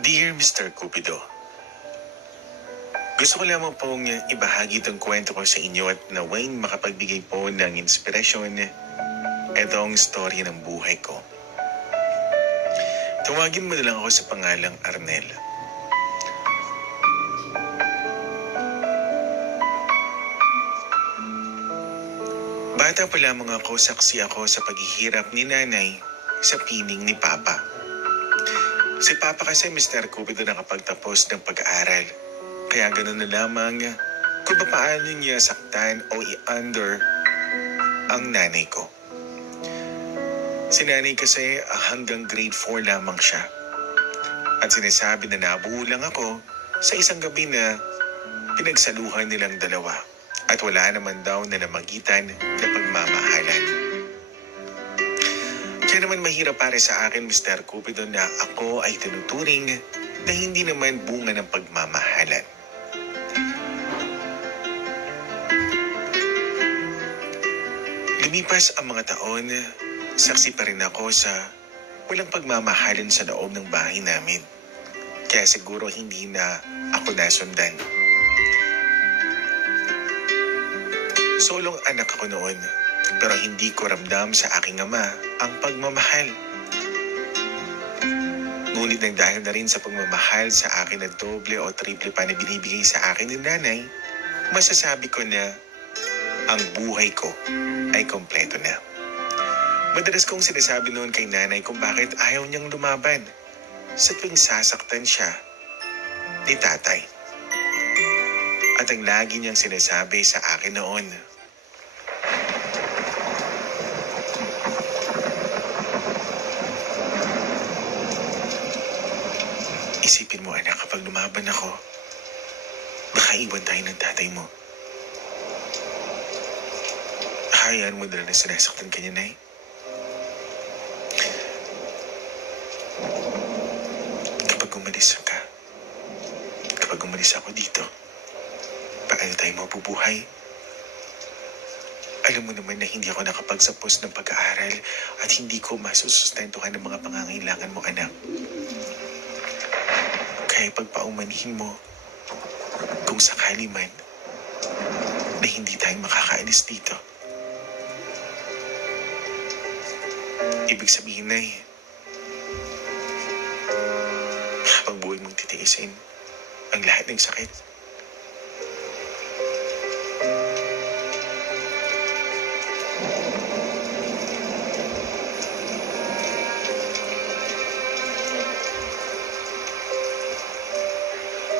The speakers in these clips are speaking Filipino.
Dear Mr. Cupido, gusto ko lamang pong ibahagi itong kwento ko sa inyo at naway makapagbigay po ng inspirasyon itong story ng buhay ko. Tawagin mo na lang ako sa pangalang Arnel. Bata pa lamang ako, saksi ako sa paghihirap ni nanay sa pining ni Papa. Si Papa kasi Mr. Cupido nakapagtapos ng pag-aaral. Kaya ganoon na lamang kung paano niya saktan o i-under ang nanay ko. Si nanay kasi hanggang grade 4 lamang siya. At sinasabi na nabuo lang ako sa isang gabi na pinagsaluhan nilang dalawa. At wala naman daw na namagitan na pagmamahalan. Kaya naman mahirap para sa akin, Mr. Cupido, na ako ay tinuturing na hindi naman bunga ng pagmamahalan. Lumipas ang mga taon, saksi pa rin ako sa walang pagmamahalan sa loob ng bahay namin. Kaya siguro hindi na ako nasundan. Solong anak ako noon, pero hindi ko ramdam sa aking ama ang pagmamahal. Ngunit nang dahil na rin sa pagmamahal sa akin na doble o triple pa na binibigay sa akin ng nanay, masasabi ko na ang buhay ko ay kompleto na. Madalas kong sinasabi noon kay nanay kung bakit ayaw niyang lumaban sa tuwing sasaktan siya ni tatay. At ang lagi niyang sinasabi sa akin noon, isipin mo anak, kapag lumaban ako, baka iwan tayo ng tatay mo. Hayaan mo na sinasaktan ka niya, Nay. Kapag umalis ako dito, paano tayo mabubuhay? Alam mo naman na hindi ako nakapagsapos ng pag-aaral at hindi ko masusustentuhan ng mga pangangailangan mo, anak. Kaya pagpaumanihin mo, kung sakali man, na hindi tayo makakaalis dito. Ibig sabihin na habang buhay mong titiisin ang lahat ng sakit.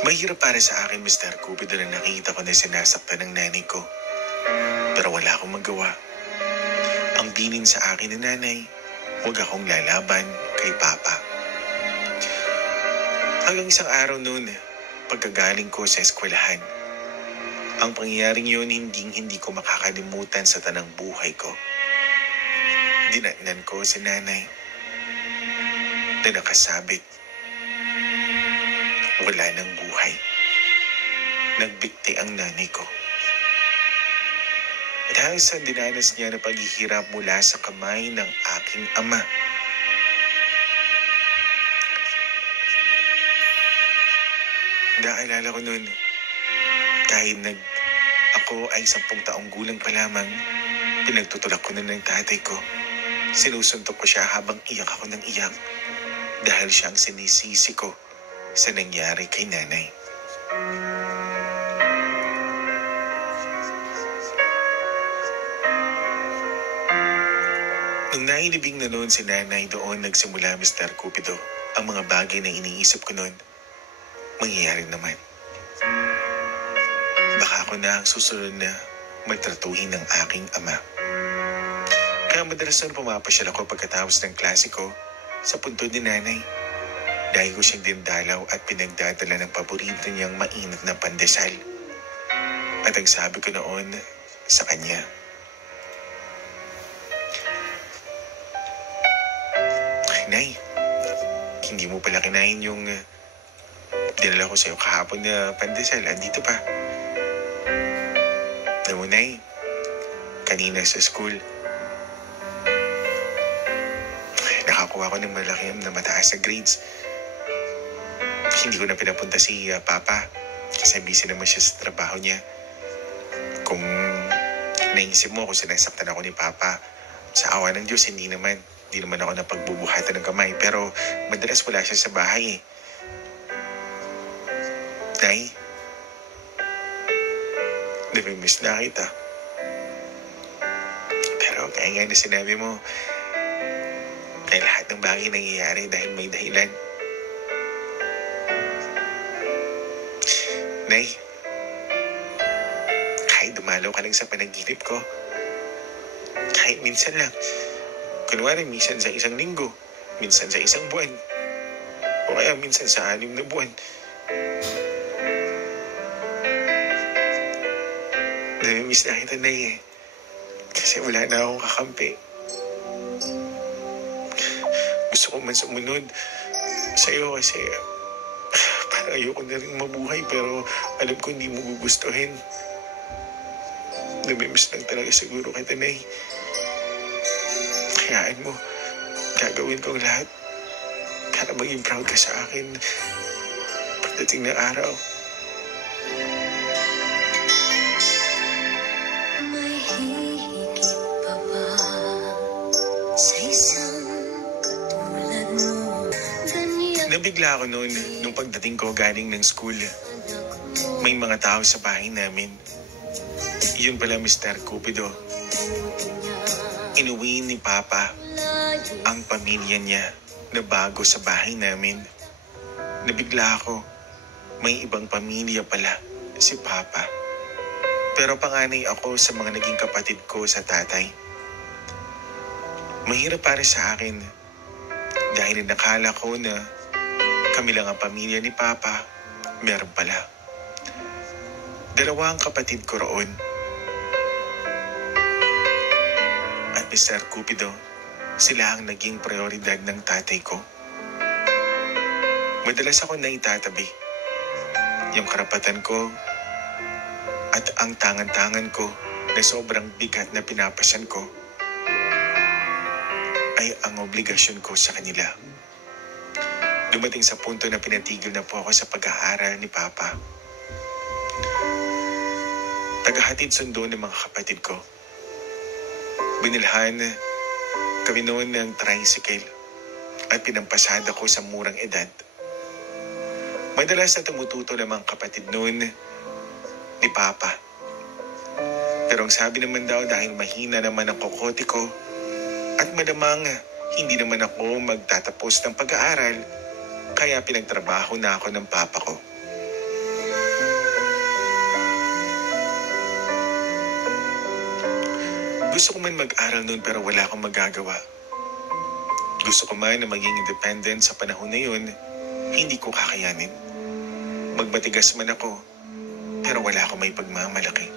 Mahirap para sa akin, Mr. Cupido, na nakita ko na sinasaktan ng nanay ko. Pero wala akong magawa. Ang bilin sa akin ng nanay, huwag akong lalaban kay Papa. Hanggang isang araw noon, pagkagaling ko sa eskwelahan, ang pangyayaring yun hindi ko makakalimutan sa tanang buhay ko. Dinatnan ko si nanay na nakasabit. Wala ng buhay. Nagbigti ang nanay ko. At hanggang sa dinanas niya na paghihirap mula sa kamay ng aking ama. Naalala ko noon, kahit ako ay 10 taong gulang pa lamang, pinagtutulak ko na ng tatay ko. Sinusuntok ko siya habang iyak ako ng iyak dahil siya ang sinisisi ko sa nangyari kay nanay. Nung nailibing na noon si nanay, doon nagsimula, Mr. Cupido, ang mga bagay na iniisip ko noon, mangyayari naman. Baka ako na ang susunod na magtratuhin ng aking ama. Kaya madalas noon pumapasyal ako pagkatapos ng klase ko sa puntod ni nanay. Dahil ko siyang dindalaw at pinagdadala ng paborito niyang mainit na pandesal. At ang sabi ko noon sa kanya, Nay, hindi mo pala kinain yung dinala ko sa'yo kahapon na pandesal. Andito pa. Alam mo, Nay, kanina sa school, nakakuha ko ng malaki na mataas na grades. Hindi ko na pinapunta si Papa kasi busy naman siya sa trabaho niya. Kung naisip mo kung sinasaktan ako ni Papa, sa awa ng Diyos, hindi naman. Hindi naman ako napagbubuhatan ng kamay. Pero madalas wala siya sa bahay eh. Nay, namimiss na kita. Pero kaya nga na sinabi mo, dahil lahat ng bagay nangyayari dahil may dahilan. Nay, kahit dumalaw ka lang sa panaginip ko, kahit minsan lang, kunwari minsan sa isang linggo, minsan sa isang buwan, o kaya minsan sa 6 na buwan, namimiss na kita, Nay eh. Kasi wala na akong kakampi. Gusto ko man sumunod sa'yo kasi parang ayoko na rin mabuhay pero alam ko hindi mo gugustuhin. Namimiss lang talaga siguro kita, Nay. Hayaan mo, gagawin kong lahat para maging proud ka sa akin pagdating ng araw. May hihigit pa ba sa isang katulad mo? Nabigla ako noon nung pagdating ko galing ng school. May mga tao sa bahay namin. Yun pala Mr. Cupido. Inuwi ni Papa ang pamilya niya na bago sa bahay namin. Nabigla ako. May ibang pamilya pala si Papa. Pero panganay ako sa mga naging kapatid ko sa tatay. Mahirap para sa akin dahil nakala ko na kami lang ang pamilya ni Papa. Meron pala. 2 ang kapatid ko roon. At Mr. Cupido, sila ang naging prioridad ng tatay ko. Madalas ako naitatabi. Yung karapatan ko at ang tangan-tangan ko na sobrang bigat na pinapasan ko ay ang obligasyon ko sa kanila. Dumating sa punto na pinatigil na po ako sa pag-aaral ni Papa. Tagahatid sundo ng mga kapatid ko. Binilhan kami noon ng tricycle at pinampasada ko sa murang edad. Madalas na tumututo ng mga kapatid noon ni Papa. Pero ang sabi naman daw dahil mahina naman ang kokote ko at madamang hindi naman ako magtatapos ng pag-aaral, kaya pinagtrabaho na ako ng Papa ko. Gusto ko man mag-aral noon pero wala akong magagawa. Gusto ko man na maging independent sa panahon na yun, hindi ko kakayanin. Magmatigas man ako, pero wala akong may pagmamalaki.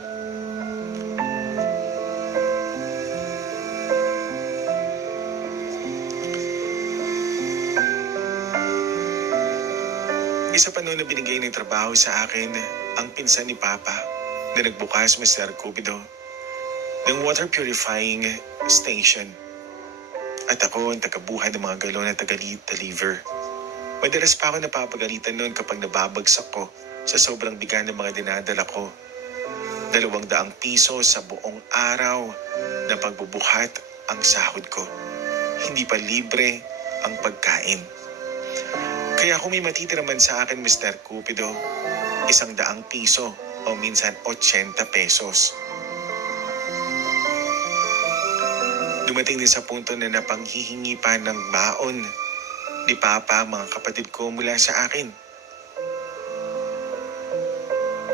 Isa pa noon na binigay ng trabaho sa akin ang pinsan ni Papa na nagbukas Mr. Cupido ng water purifying station. At ako ang tagabuhay ng mga galon na taga-deliver. Madalas pa ako napapagalitan noon kapag nababagsak ko sa sobrang bigat ng mga dinadala ko. 200 piso sa buong araw na pagbubuhat ang sahod ko. Hindi pa libre ang pagkain. Kaya kung may matitira man sa akin, Mr. Cupido, 100 piso o minsan 80 pesos. Dumating din sa punto na napanghihingi pa ng baon ni Papa mga kapatid ko mula sa akin.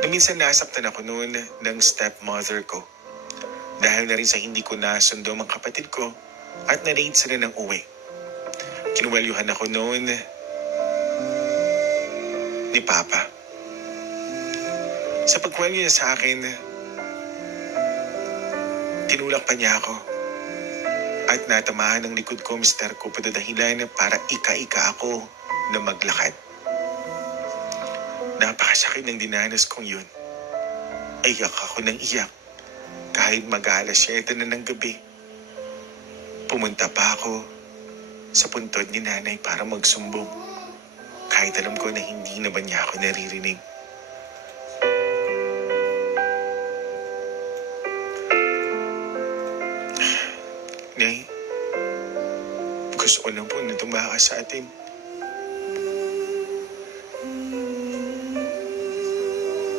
Minsan nasaktan ako noon ng stepmother ko dahil na rin sa hindi ko nasundo mga kapatid ko at na-late sila ng uwi. Kinuwalyuhan ako noon ni Papa. Sa pagwalyo niya sa akin, tinulak pa niya ako at natamaan ng likod ko, Mr. Cupido, dahilan para ika-ika ako na maglakad. Napakasakit ng dinanas kong yun. Iyak ako ng iyak kahit mag-alas 7 na ng gabi. Pumunta pa ako sa puntod ni nanay para magsumbong. kahit alam ko na hindi naman niya ako naririnig. Nay, gusto ko lang po na tumakas sa atin.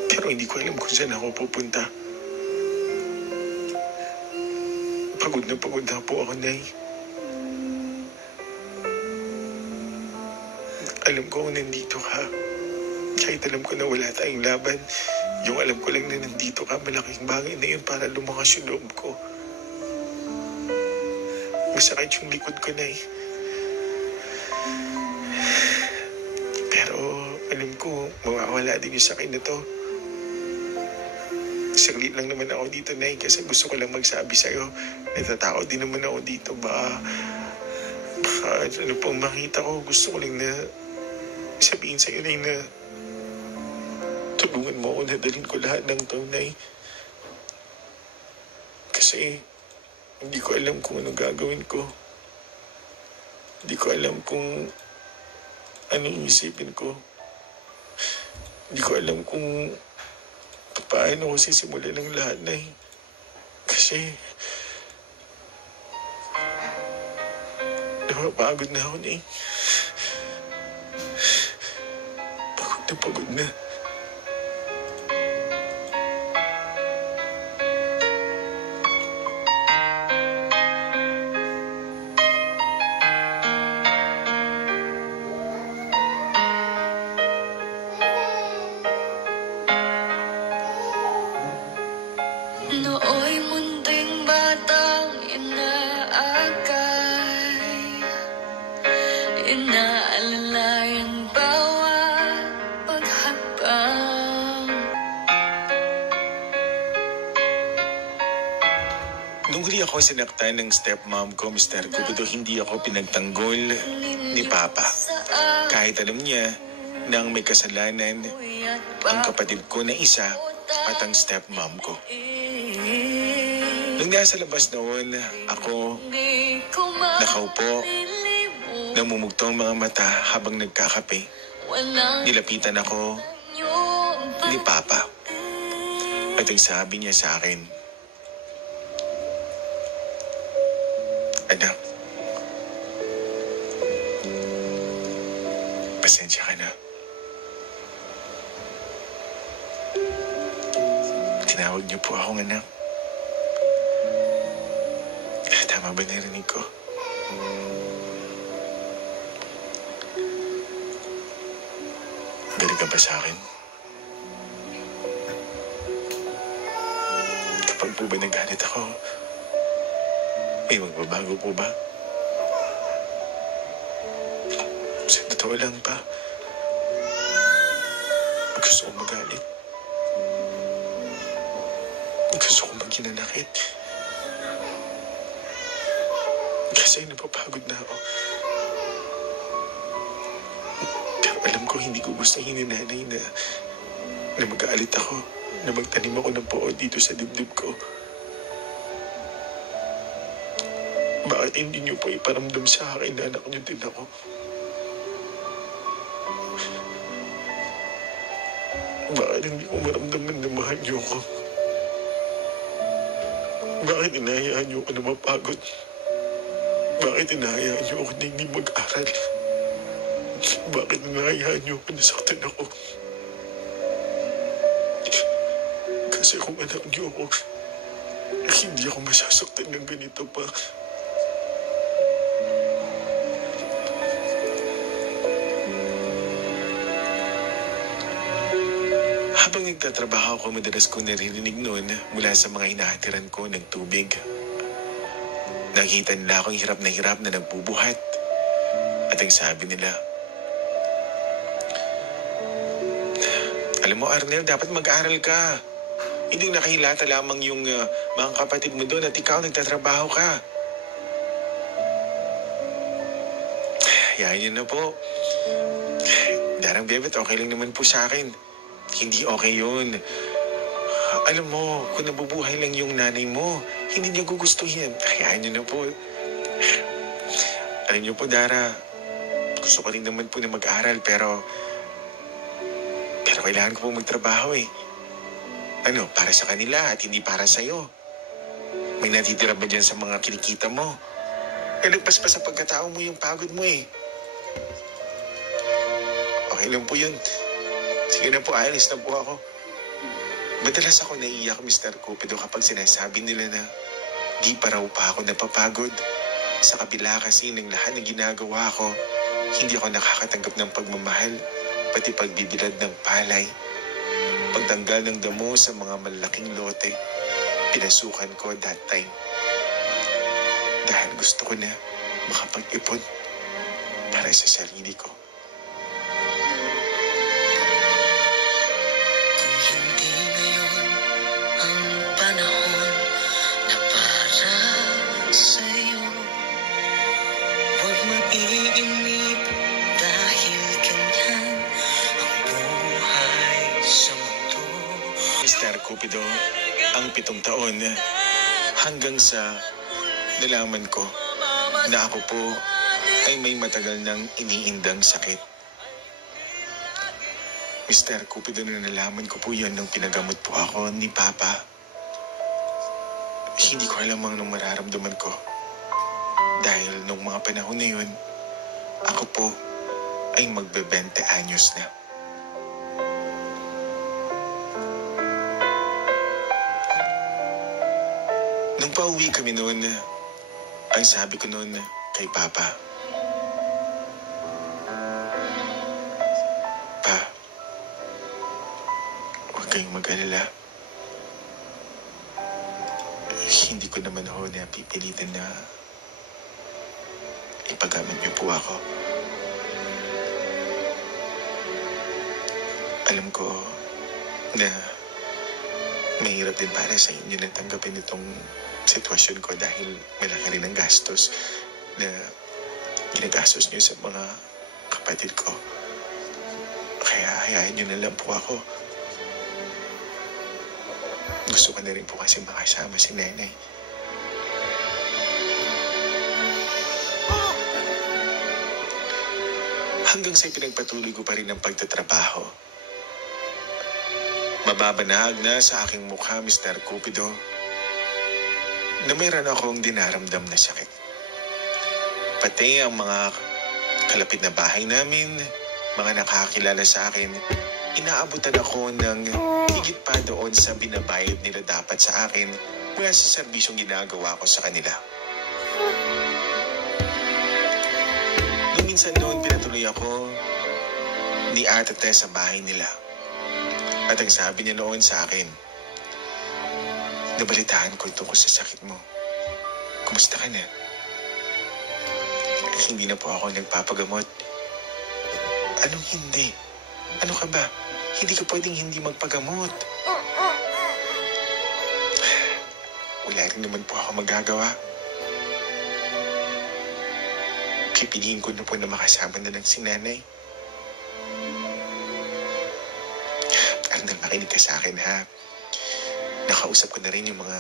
Pero hindi ko alam kung saan ako pupunta. Pagod na po ako, Nay. Alam ko kung nandito ka. Kahit alam ko na wala tayong laban, yung alam ko lang na nandito ka, malaking bagay na yun para lumakas yung loob ko. Masakit yung likod ko, Nay. Pero alam ko, mawawala din yung sakit na to. Saglit lang naman ako dito, Nay, kasi gusto ko lang magsabi sa'yo. Natatakot din naman ako dito. Baka ano pong makita ko, gusto ko lang na sabihin sa'yo, Nay, na tulungan mo ako na dalhin ko lahat ng to, Nay. Kasi hindi ko alam kung anong gagawin ko. Hindi ko alam kung anong isipin ko. Hindi ko alam kung paano ko sisimulan ng lahat, Nay. Kasi napapagod na ako, Nay. Pagod na. Nooy munting batang inaakay, inaalala ang bawat paghakbang. Nung huli ako sinaktan ng stepmom ko, Mr. Cupido, hindi ako pinagtanggol ni Papa. Kahit alam niya na ang may kasalanan ang kapatid ko na isa at ang stepmom ko. Nung nasa labas noon, ako nakaupo, namumugtong mga mata habang nagkakape. Nilapitan ako ni Papa. At ang sabi niya sa akin, "Anak, pasensya ka na." Tinawag niyo po akong anak. Tama ba narinig ko? Galing ka ba sa akin? Kapag po ba nagalit ako, may magbabago po ba? Sa totoo lang pa, gusto ko magalit. Gusto ko maghinanakit. Kasi napapagod na ako. Pero alam ko hindi ko gusto ni nanay na mag-aalit ako, na magtanim ako ng pood dito sa dibdib ko. Bakit hindi niyo po iparamdam sa akin na anak niyo din ako? Bakit hindi ko maramdaman na mahal niyo ako? Bakit inahayaan niyo ako na mapagod? Bakit inahayaan niyo ako na hindi mag-aral? Bakit inahayaan niyo ako na saktan ako? Kasi kung anak niyo ako, hindi ako masasaktan ng ganito pa. Habang nagtatrabaho ako, madalas ko naririnig noon mula sa mga hinahatiran ko ng tubig. Nakita nila akong hirap na nagbubuhat. At ang sabi nila, "Alam mo, Arnel, dapat mag-aaral ka. Hindi nakahilata lamang yung mga kapatid mo doon at ikaw nagtatrabaho ka." Hayaan niyo na po. Darang Bebet, okay lang naman po sa akin. Hindi okay yun. Alam mo, kung nabubuhay lang yung nanay mo, hindi niya gugustuhin. Hayaan niyo na po. Alam niyo po, Dara, Gusto ko rin naman po na mag-aral pero kailangan ko po magtrabaho eh. Ano, para sa kanila at hindi para sa'yo. May natitira ba dyan sa mga kinikita mo? Lagpas pa sa pagkatao mo yung pagod mo eh. Okay lang po yun. Sige na po, alis na po ako. Madalas ako naiiyak, Mr. Cupido, kapag sinasabi nila na di pa raw pa ako napapagod. Sa kabila kasi ng lahat ng ginagawa ko, hindi ako nakakatanggap ng pagmamahal, pati pagbibilad ng palay. Pagtanggal ng damo sa mga malaking lote, pinasukan ko that time. Dahil gusto ko na makapag-ipon para sa sarili ko. Kung hindi ngayon ang panahon na para sa'yo, huwag mag-iinip dahil ganyan ang buhay sa mundo. Mr. Cupido, ang 7 taon hanggang sa nalaman ko na ako po ay may matagal nang iniindang sakit. Mr. Cupido, na nalaman ko po yun nung pinagamot po ako ni Papa. Hindi ko alam ang mararamdaman ko. Dahil nung mga panahon na yun, ako po ay magbe-20 anyos na. Nung pauwi kami noon, ang sabi ko noon kay Papa, Pa, huwag kayong mag-alala. Hindi ko naman ho na pipilitin na ipagamit niyo po ako. Alam ko na mahirap din para sa inyo na tanggapin itong sitwasyon ko dahil malaki rin ang gastos na ginagastos niyo sa mga kapatid ko. Kaya hayaan niyo na lang po ako. Gusto ko na rin po kasi makasama si Nenay. Hanggang sa pinagpatuloy ko pa rin ang pagtatrabaho. Mababanahag na sa aking mukha, Mr. Cupido, na mayroon akong dinaramdam na sakit. Pati ang mga kalapit na bahay namin, mga nakakilala sa akin, inaabutan ako ng higit pa doon sa binabayad nila dapat sa akin mula sa serbisyong ginagawa ko sa kanila. Nung minsan noon, pinatuloy ako ni Ate Tess sa bahay nila. At ang sabi niya noon sa akin, nabalitaan ko tungkol sa sakit mo. Kumusta ka na? Hindi na po ako nagpapagamot. Anong hindi? Ano ka ba? Hindi ka pwedeng hindi magpagamot. Wala rin naman po ako magagawa. Pipiliin ko na po na makasama na lang si Nanay. Arnel, makinig ka sa akin, ha? Nakausap ko na rin yung mga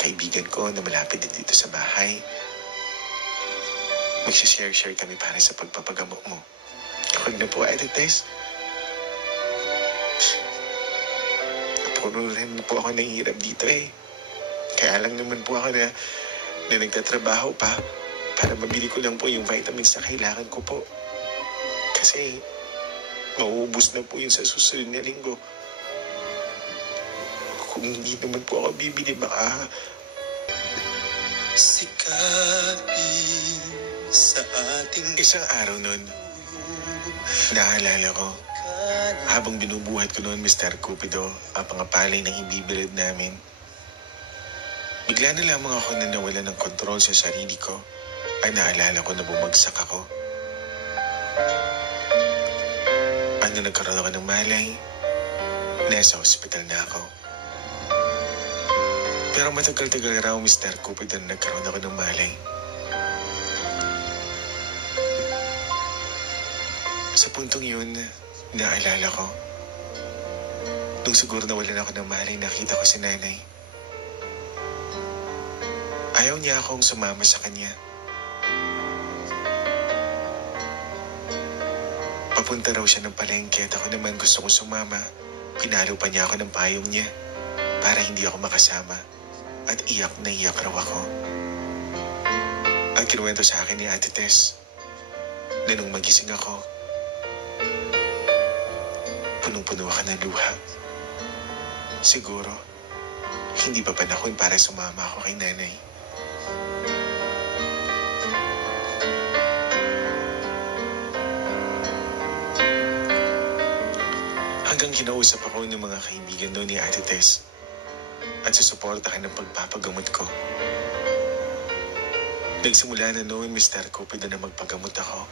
kaibigan ko na malapit din dito sa bahay. Magsishare-share kami para sa pagpapagamot mo. Huwag na po, Ate Tess. Puro rin po ako nahihirap dito eh. Kaya lang naman po ako na nagtatrabaho pa para mabili ko lang po yung vitamins na kailangan ko po. Kasi mauubos na po yun sa susunod na linggo. Kung hindi naman po ako bibili, baka sikapin sa ating isang araw nun. Naalala ko, habang binubuhat ko noon, Mr. Cupido, ang mga palay na ibibilad namin, bigla na lamang ako na nawala ng kontrol sa sarili ko. Ay naalala ko na bumagsak ako. Ano, nagkaroon ako ng malay, nasa hospital na ako. Pero matagal-tagal raw, Mr. Cupido, nagkaroon ako ng malay. Sa puntong yun, naalala ko, nung siguro nawalan ako ng malay, nakita ko si Nanay. Ayaw niya akong sumama sa kanya. Papunta raw siya ng palengke at ako naman gusto ko sumama. Pinalo pa niya ako ng payong niya para hindi ako makasama. At iyak na iyak raw ako. At kinuwento sa akin ni Ate Tess na nung magising ako, punong-puno ako ng luha. Siguro, hindi pa panahon para sumama ako kay nanay. Hanggang kinausap ako ng mga kaibigan noon ni Ate Tess at susuportahan ng pagpapagamot ko. Nagsimula na noon, Mr. Cupido, na magpagamot ako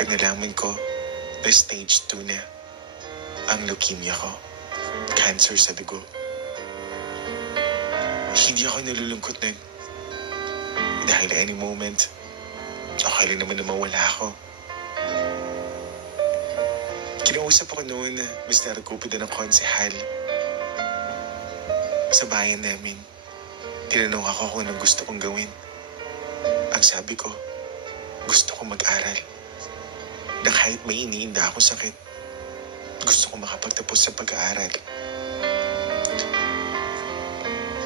at nalaman ko na stage 2 na ang leukemia ko, cancer sa dugo. Hindi ako nalulungkot nun dahil any moment, okay lang naman na mawala ako. Kinausap ako noon, Mr. Cupido, ng konsehal sa bayan namin. Tinanong ako kung anong gusto kong gawin. Ang sabi ko, gusto kong mag-aral. Na kahit may iniinda akong sakit, gusto kong makapagtapos sa pag-aaral.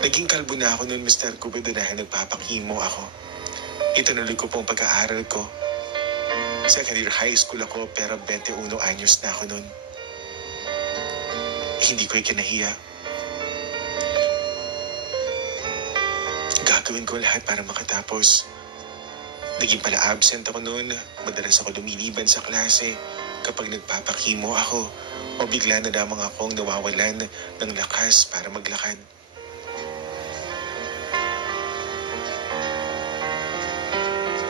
Naging kalbo na ako noon, Mr. Cupido, dahil nagpapakimo ako. Itinuloy ko pong pag-aaral ko. Second year high school ako, pero 21 anyos na ako noon. Hindi ko ikinahiya. Gagawin ko lahat para makatapos. Naging pala absent ako noon. Madalas ako lumiliban sa klase kapag nagpapakimo ako o bigla na lamang akong nawawalan ng lakas para maglakad.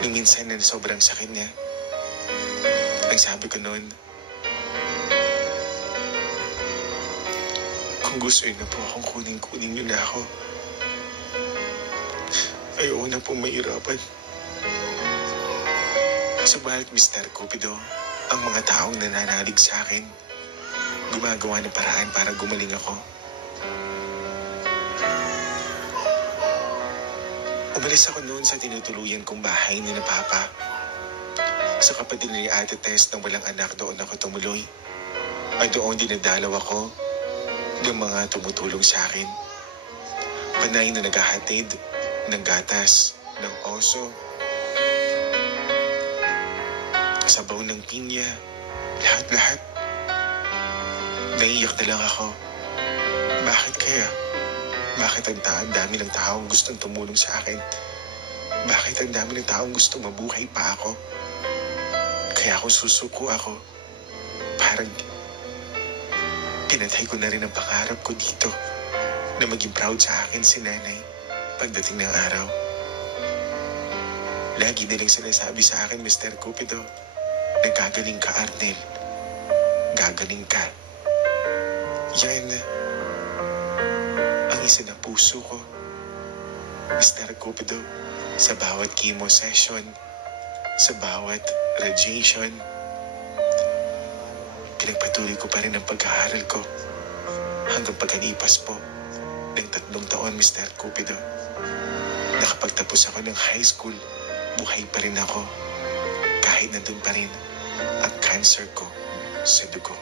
Nung minsan na sobrang sakit niya, ang sabi ko noon, kung gusto niyo na po akong kunin niyo na ako. Ayaw na pong mahirapan. Subalit, Mr. Cupido, ang mga taong nananalig sa akin, gumagawa ng paraan para gumaling ako. Umalis ako noon sa tinutuluyan kong bahay ni na Papa. Sa kapatid ni Ate Tess nang walang anak, doon ako tumuloy. Ay doon dinadalaw ako ng mga tumutulong sa akin. Panay na naghahatid ng gatas, ng oso, sabaw ng pinya, lahat-lahat. Naiiyak na lang ako. Bakit kaya? Bakit ang dami ng taong gustong tumulong sa akin? Bakit ang dami ng taong gustong mabuhay pa ako? Kaya ako susuko ako. Parang pinatay ko na rin ang pangarap ko dito na maging proud sa akin si nanay pagdating ng araw. Lagi nilang sinasabi sa akin, Mr. Cupido, na gagaling ka, Arnel. Gagaling ka. Yan ang isa na puso ko, Mr. Cupido. Sa bawat chemo session, sa bawat radiation, pinagpatuloy ko pa rin ang pag-aaral ko hanggang pagkalipas po ng 3 taon, Mr. Cupido. Nakapagtapos ako ng high school, buhay pa rin ako kahit nandun pa rin ang cancer ko sa dugo.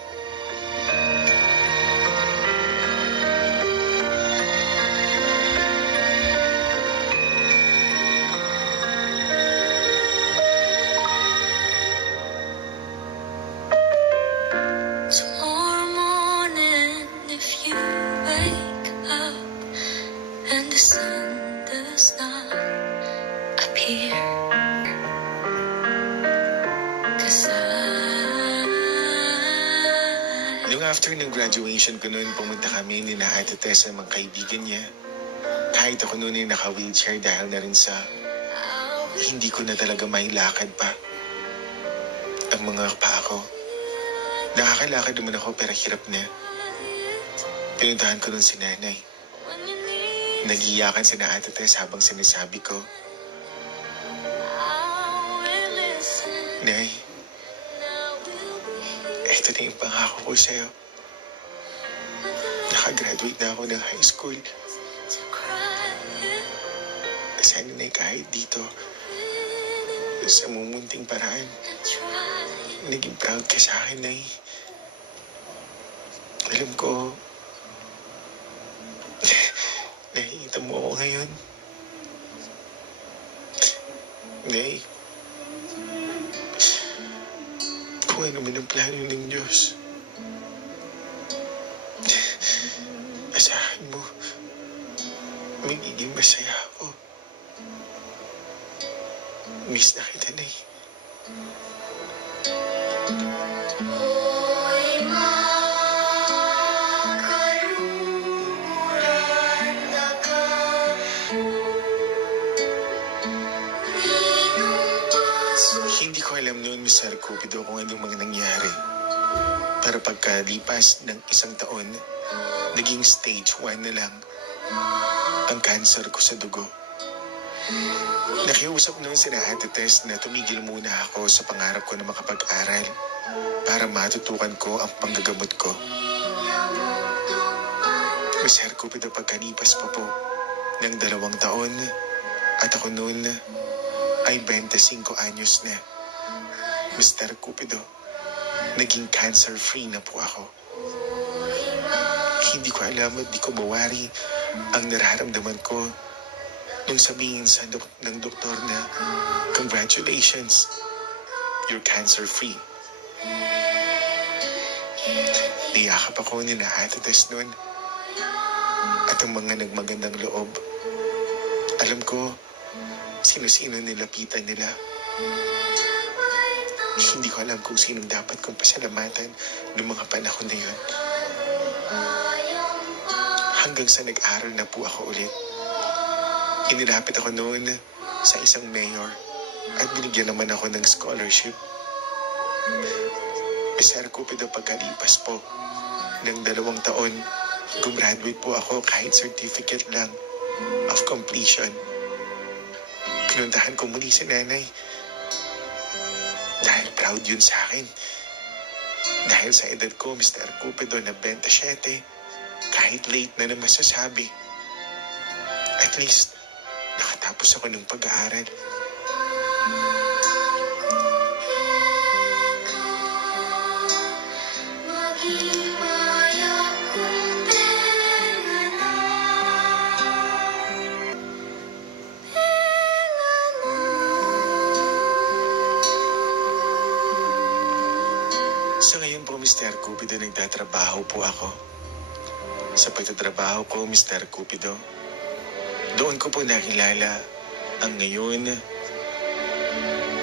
Tomorrow morning, if you wake up and the sun does not appear, 'cause Nung after ng graduation ko noon, pumunta kami ni na Ate Tess sa mga kaibigan niya. Kahit ako noon ay naka-wheelchair dahil na rin sa hindi ko na talaga mailakad pa ang mga paa ko. Nakakalakad naman ako pero hirap na. Pinuntahan ko nun si nanay. Nagiyakan si na Ate Tess habang sinasabi ko, Nay, eto na yung pangako ko sa'yo. Nakagraduate na ako ng high school. Sana na kahit dito, sa mumunting paraan. Naging proud ka sa akin, Nay. Alam ko, nakikita mo ako ngayon. Nay, kung ano man ang plano ng Diyos, asahan mo, magiging masaya ako. Miss na kita, Nay. Hindi ko alam noon, Mr. Cupido, kung anong mga nangyari. Pero pagkalipas ng isang taon, naging stage 1 na lang ang cancer ko sa dugo. Nakiusap noon si Ate Tess na tumigil muna ako sa pangarap ko na makapag-aral para matutukan ko ang panggagamot ko. Mr. Cupido, pagkalipas pa po ng 2 taon at ako noon ay 25 anyos na. Mr. Cupido, naging cancer-free na po ako. Hindi ko alam at di ko mawari ang nararamdaman ko nung sabihin ng doktor na, "Congratulations, you're cancer-free." Niyakap ako ni Ate Tess noon at ang mga nagmagandang loob. Alam ko, sino-sino nilapitan nila. Hindi ko alam kung sinong dapat kong pasalamatan noong mga panahon na yun. Hanggang sa nag-aral na po ako ulit. Inilapit ako noon sa isang mayor at binigyan naman ako ng scholarship. Mr. Cupido, pagkalipas po ng 2 taon, gumraduate po ako kahit certificate lang of completion. Pinuntahan ko muli si Nanay dahil proud yun sa akin. Dahil sa edad ko, Mr. Cupido, na 27, kahit late na masasabi, at least nakatapos ako ng pag-aaral. Sa ngayon po, Mr. Cupido, nagtatrabaho po ako. Sa pagtatrabaho ko, Mr. Cupido, doon ko po nakilala ang ngayon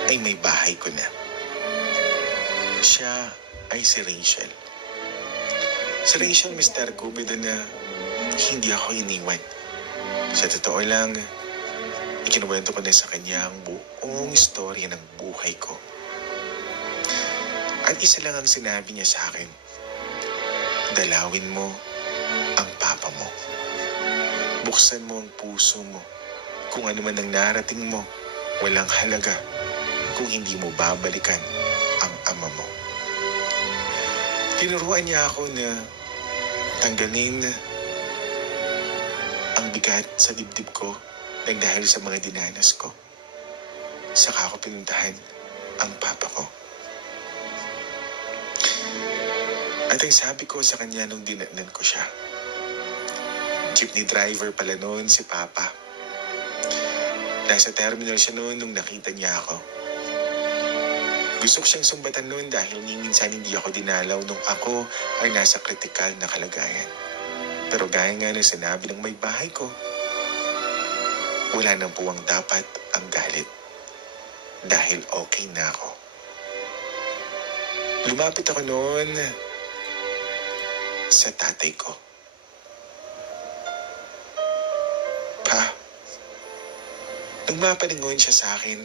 ay may bahay ko na. Siya ay si Rachel. Si Rachel, Mr. Cupido, na hindi ako iniwan. Sa totoo lang, ikinuwento ko na sa kanya ang buong istorya ng buhay ko. At isa lang ang sinabi niya sa akin, dalawin mo ang papa mo. Buksan mo ang puso mo. Kung ano man ang narating mo, walang halaga kung hindi mo babalikan ang ama mo. Tinuruan niya ako na tanggalin ang bigat sa dibdib ko nang dahil sa mga dinanas ko. Saka ako pinuntahan ang papa ko. At ang sabi ko sa kanya nung dinatnan ko siya, jeepney driver pala noon si Papa. Nasa terminal siya noon nung nakita niya ako. Gusto ko siyang sumbatan noon dahil minsan hindi ako dinalaw nung ako ay nasa kritikal na kalagayan. Pero gaya nga ng sinabi ng may bahay ko, wala nang puwang dapat ang galit dahil okay na ako. Lumapit ako noon sa tatay ko. Pa, nung mapalingon siya sa akin,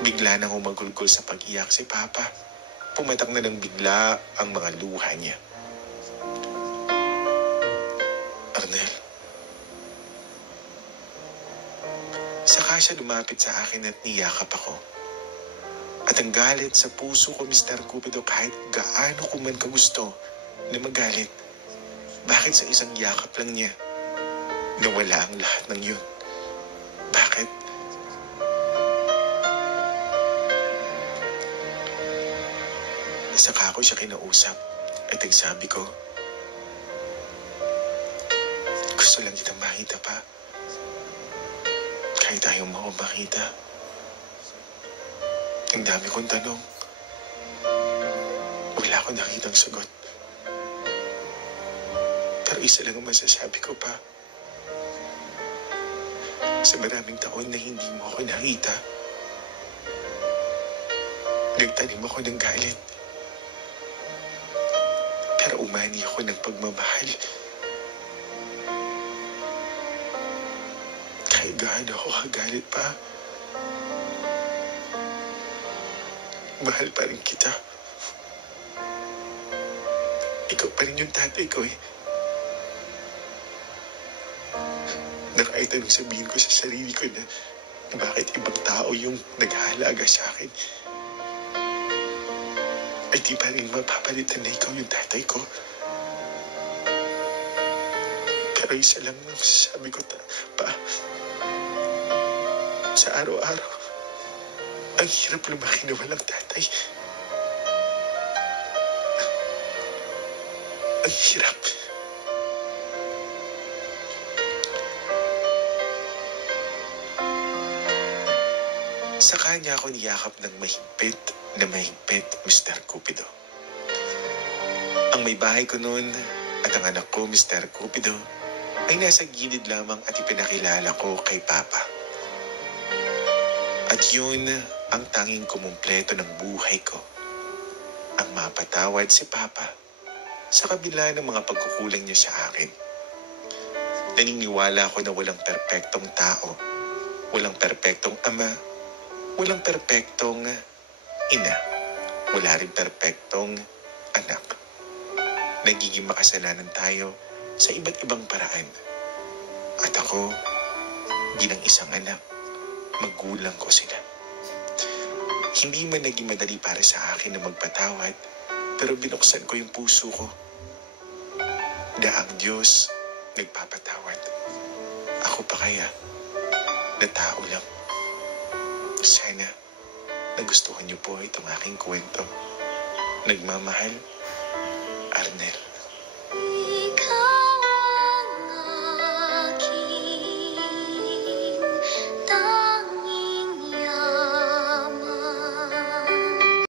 bigla nang humagulgol sa pag-iyak si Papa. Pumatak na ng bigla ang mga luha niya. Arnel, saka siya lumapit sa akin at niyakap ako. At ang galit sa puso ko, Mr. Cupido, kahit gaano ko man kagusto na magalit, bakit sa isang yakap lang niya nawala ang lahat ng yun? Bakit? Saka ako siya kinausap at nagsabi ko, gusto lang kitang makita pa. Kahit ayaw mo akong makita. Ang dami kong tanong. Wala akong nakitang sagot. Pero isa lang ang masasabi ko pa. Sa maraming taon na hindi mo ako nakita, nagtanim ako ng galit. Pero umani ako ng pagmamahal. Kahit gaano ako kagalit pa, mahal pa rin kita. Ikaw pa rin yung tatay ko eh. Na kahit anong sabihin ko sa sarili ko na bakit ibang tao yung naghahalaga sa akin, ay di pa rin mapapalitan na ikaw yung tatay ko. Pero isa lang ang masasabi ko pa. Sa araw-araw, ang hirap lumaki na walang tatay. Ang hirap. Sa kanya ako niyakap ng mahigpit na mahigpit, Mr. Cupido. Ang may bahay ko noon at ang anak ko, Mr. Cupido, ay nasa gilid lamang at ipinakilala ko kay Papa. At yun ang tanging kumumpleto ng buhay ko. Ang mapatawad si Papa sa kabila ng mga pagkukulang niya sa akin. Naniniwala ako na walang perpektong tao, walang perpektong ama, walang perpektong ina, wala rin perpektong anak. Nagiging makasalanan tayo sa iba't ibang paraan. At ako, bilang isang anak, magulang ko sila. Hindi man naging madali para sa akin na magpatawad, pero binuksan ko yung puso ko na ang Diyos nagpapatawad. Ako pa kaya na tao lang. Sana nagustuhan niyo po itong aking kwento. Nagmamahal, Arnel.